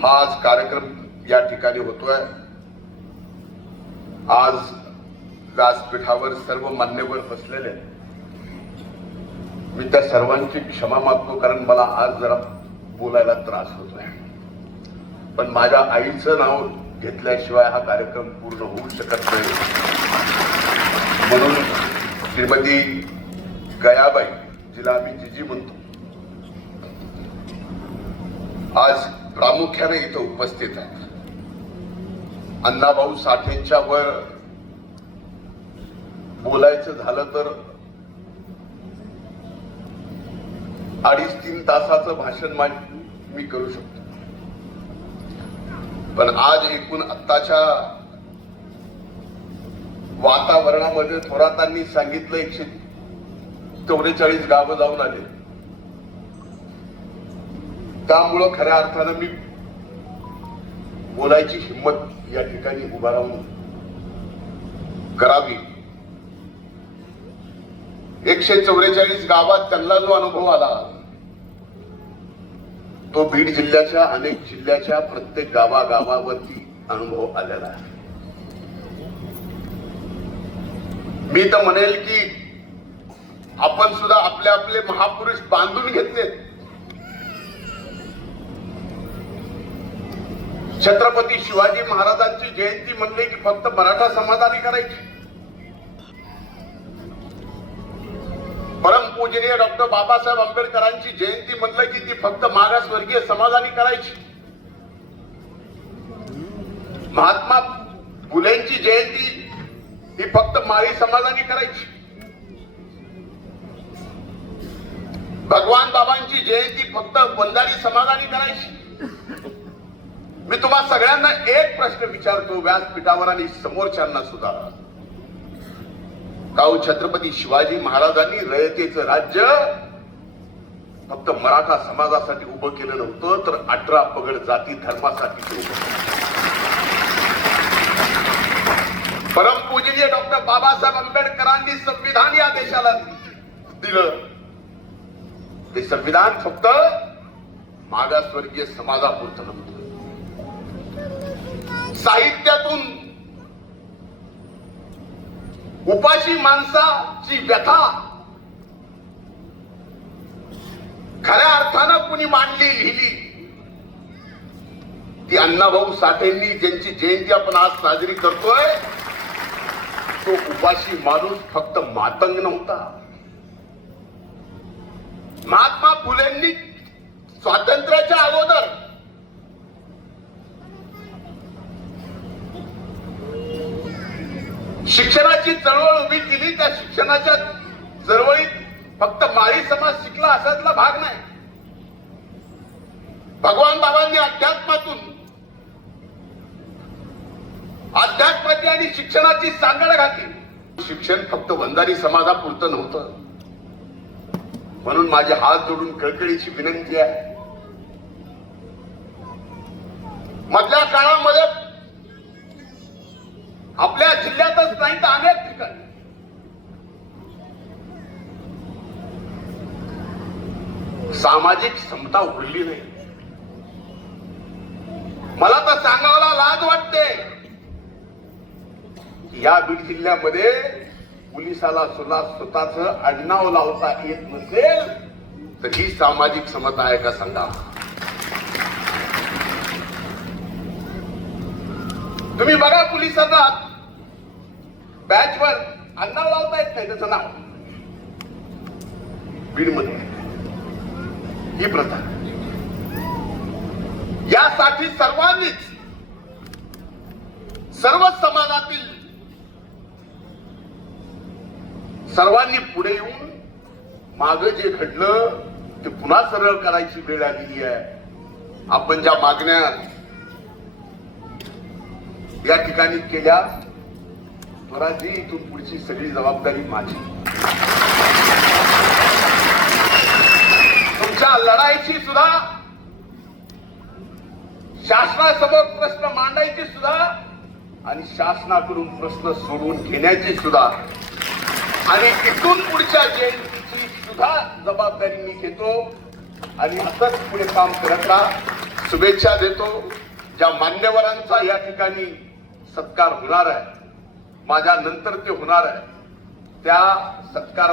हा आज कार्यक्रम या ठिकाणी होतोय। आज व्यासपीठावर सर्व मान्यवर बसलेले, मी त्या सर्वांची क्षमा मागतो, कारण मला आज जरा बोलायला त्रास होतोय, पण माझ्या आईचं नाव घेतल्याशिवाय हा कार्यक्रम पूर्ण होऊ शकत नाही। म्हणून श्रीमती गयाबाई, जिला आम्ही जिजी म्हणतो, आज प्रामुख्याने इथं उपस्थित आहेत। अण्णाभाऊ साठेंच्या वर बोलायचं झालं तर 2.5-3 तासाचं भाषण मी करू शकतो, पण आज एकूण आत्ताच्या वातावरणामध्ये थोरातांनी सांगितलं 144 गावं जाऊन आले, त्यामुळं खऱ्या अर्थानं मी बोलायची हिंमत या ठिकाणी उभा राहून करावी। 144 गावात त्यांना जो अनुभव आला, तो बीड जिल्ह्याच्या अनेक जिल्ह्याच्या प्रत्येक गावागावावरती अनुभव आलेला आहे। मी तर म्हणेल की आपण सुद्धा आपले आपले महापुरुष बांधून घेतले। छत्रपती शिवाजी महाराजांची जयंती म्हणले की फक्त मराठा समाजाने करायची, परमपूजनीय डॉक्टर बाबासाहेब आंबेडकरांची जयंती म्हणलं की ती फक्त मागासवर्गीय समाजाने करायची, महात्मा फुलेंची जयंती ही फक्त माळी समाजाने करायची, भगवान बाबांची जयंती फक्त वंजारी समाजाने करायची। मी तुम्हा सगळ्यांना एक प्रश्न विचारतो, व्यासपीठावर आणि समोरच्यांना सुद्धा, काऊ छत्रपती शिवाजी महाराजांनी रयतेचं राज्य फक्त मराठा समाजासाठी उभं केलं नव्हतं, तर 18 पगड जाती धर्मासाठी उभं केलं। परमपूजनीय डॉक्टर बाबासाहेब आंबेडकरांनी संविधान या देशाला दिलं, ते संविधान फक्त मागासवर्गीय समाजापुरतं नव्हतं। साहित्यातून उपाशी माणसाची व्यथा खऱ्या अर्थानं कुणी मांडली, लिहिली, ती अण्णाभाऊ साठेंनी, ज्यांची जयंती आपण आज साजरी करतोय, तो उपाशी माणूस फक्त मातंग नव्हता। महात्मा फुलेंनी स्वातंत्र्याच्या अगोदर शिक्षणाची चळवळ उभी केली। त्या शिक्षणाच्या चळवळीत फक्त माळी समाज शिकला असातला भाग नाही। भगवान बाबांनी अध्यात्माची आणि शिक्षणाची सांगड घातली। शिक्षण फक्त वंजारी समाजापुरतं नव्हतं, म्हणून माझे हात जोडून कळकळीची विनंती आहे, मधल्या काळामध्ये आपल्या जिल्ह्यातच नाही तर अनेक ठिकाणी सामाजिक समता उरली नाही। मला तर सांगायला लाज वाटते, या बीड जिल्ह्यामध्ये पोलिसाला सुद्धा स्वतःच आडनाव लावता येत नसेल तर ही सामाजिक समता आहे का सांगा। तुम्ही बघा, पोलिसांना बॅचवर आडनाव लावता येत नाही, त्याचं नाव बीडमध्ये ही प्रथा। यासाठी सर्वांनीच, सर्व समाजातील सर्वांनी पुढे येऊन मागे जे घडलं ते पुन्हा सरळ करायची वेळ आलेली आहे। आपण ज्या मागण्या या ठिकाणी केल्या, स्वराजी, इथून पुढची सगळी जबाबदारी माझी। तुमच्या लढाईची सुद्धा, शासनासमोर प्रश्न मांडायचे सुद्धा आणि शासनाकडून प्रश्न सोडवून घेण्याची सुद्धा, आणि इथून पुढच्या जयंतीची सुद्धा जबाबदारी मी घेतो आणि असंच पुढे काम करत राहा। शुभेच्छा देतो. ज्या मान्यवरांचा या ठिकाणी सत्कार होणार आहे, माझ्या नंतर ते होणार आहे, त्या सत्कार